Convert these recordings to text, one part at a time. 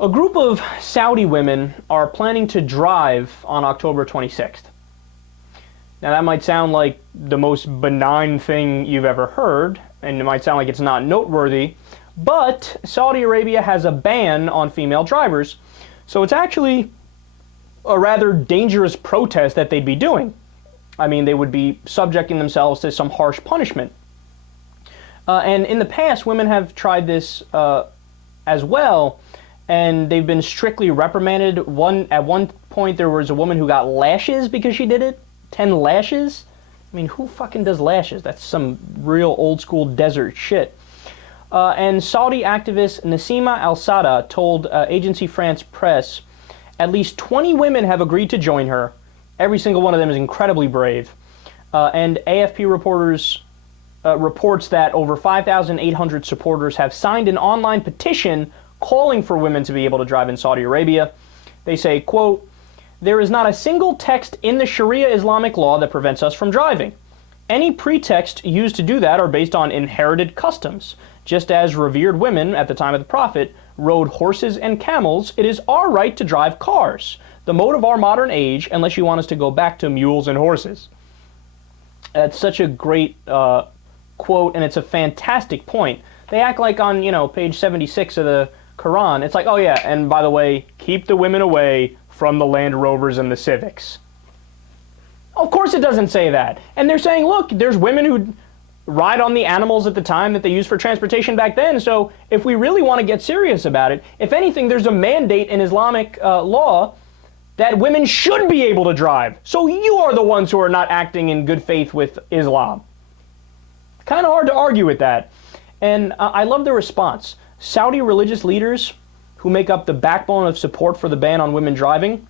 A group of Saudi women are planning to drive on October 26th. Now that might sound like the most benign thing you've ever heard, and it might sound like it's not noteworthy, but Saudi Arabia has a ban on female drivers, so it's actually a rather dangerous protest that they'd be doing. I mean, they would be subjecting themselves to some harsh punishment. And in the past, women have tried this as well, and they've been strictly reprimanded. At one point, there was a woman who got lashes because she did it. 10 lashes? I mean, who fucking does lashes? That's some real old school desert shit. And Saudi activist Nassima Al-Sada told Agence France Presse at least 20 women have agreed to join her. Every single one of them is incredibly brave. And AFP reports that over 5,800 supporters have signed an online petition calling for women to be able to drive in Saudi Arabia. They say, quote, "There is not a single text in the Sharia Islamic law that prevents us from driving. Any pretext used to do that are based on inherited customs. Just as revered women at the time of the Prophet rode horses and camels, it is our right to drive cars, the mode of our modern age, unless you want us to go back to mules and horses." It's such a great quote, and it's a fantastic point. They act like on, page 76 of the Quran, it's like, oh yeah, and by the way, keep the women away from the Land Rovers and the Civics. Of course it doesn't say that. And they're saying, look, there's women who ride on the animals at the time that they used for transportation back then, so if we really want to get serious about it, if anything, there's a mandate in Islamic law that women should be able to drive. So you are the ones who are not acting in good faith with Islam. Kind of hard to argue with that. And I love the response. Saudi religious leaders who make up the backbone of support for the ban on women driving,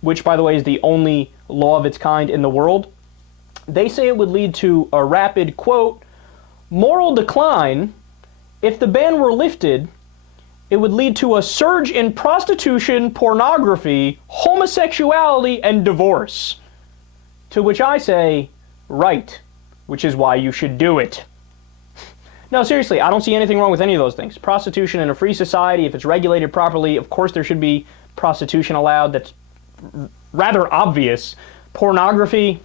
which, by the way, is the only law of its kind in the world, they say it would lead to a rapid, quote, moral decline. If the ban were lifted, it would lead to a surge in prostitution, pornography, homosexuality, and divorce. To which I say, right, which is why you should do it. No, seriously, I don't see anything wrong with any of those things. Prostitution in a free society, if it's regulated properly, of course there should be prostitution allowed. That's rather obvious. Pornography,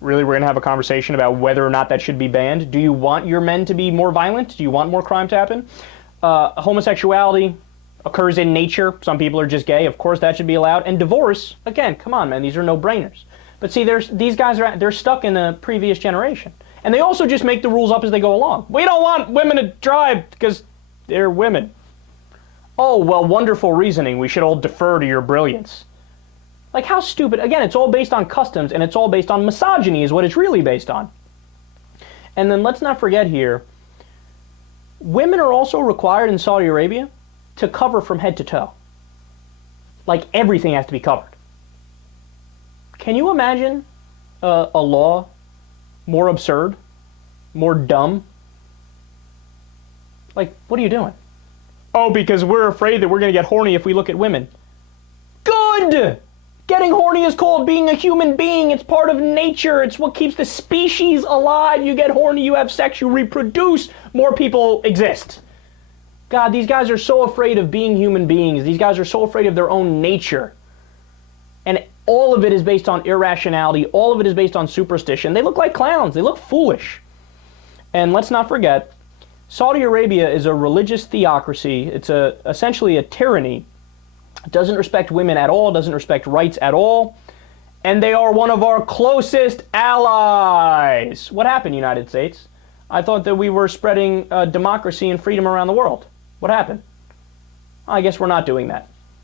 really, we're going to have a conversation about whether or not that should be banned. Do you want your men to be more violent? Do you want more crime to happen? Homosexuality occurs in nature. Some people are just gay. Of course that should be allowed. And divorce, again, come on, man, these are no-brainers. But see, these guys they're stuck in the previous generation. And they also just make the rules up as they go along. We don't want women to drive because they're women. Oh, well, wonderful reasoning. We should all defer to your brilliance. Like, how stupid. Again, it's all based on customs, and it's all based on misogyny is what it's really based on. And then let's not forget here, women are also required in Saudi Arabia to cover from head to toe. Like, everything has to be covered. Can you imagine a law more absurd, more dumb? Like, what are you doing? Oh, because we're afraid that we're going to get horny if we look at women. Good! Getting horny is called being a human being. It's part of nature. It's what keeps the species alive. You get horny, you have sex, you reproduce, more people exist. God, these guys are so afraid of being human beings. These guys are so afraid of their own nature. And all of it is based on irrationality. All of it is based on superstition. They look like clowns. They look foolish. And let's not forget, Saudi Arabia is a religious theocracy. It's essentially a tyranny. It doesn't respect women at all, doesn't respect rights at all. And they are one of our closest allies. What happened, United States? I thought that we were spreading democracy and freedom around the world. What happened? I guess we're not doing that.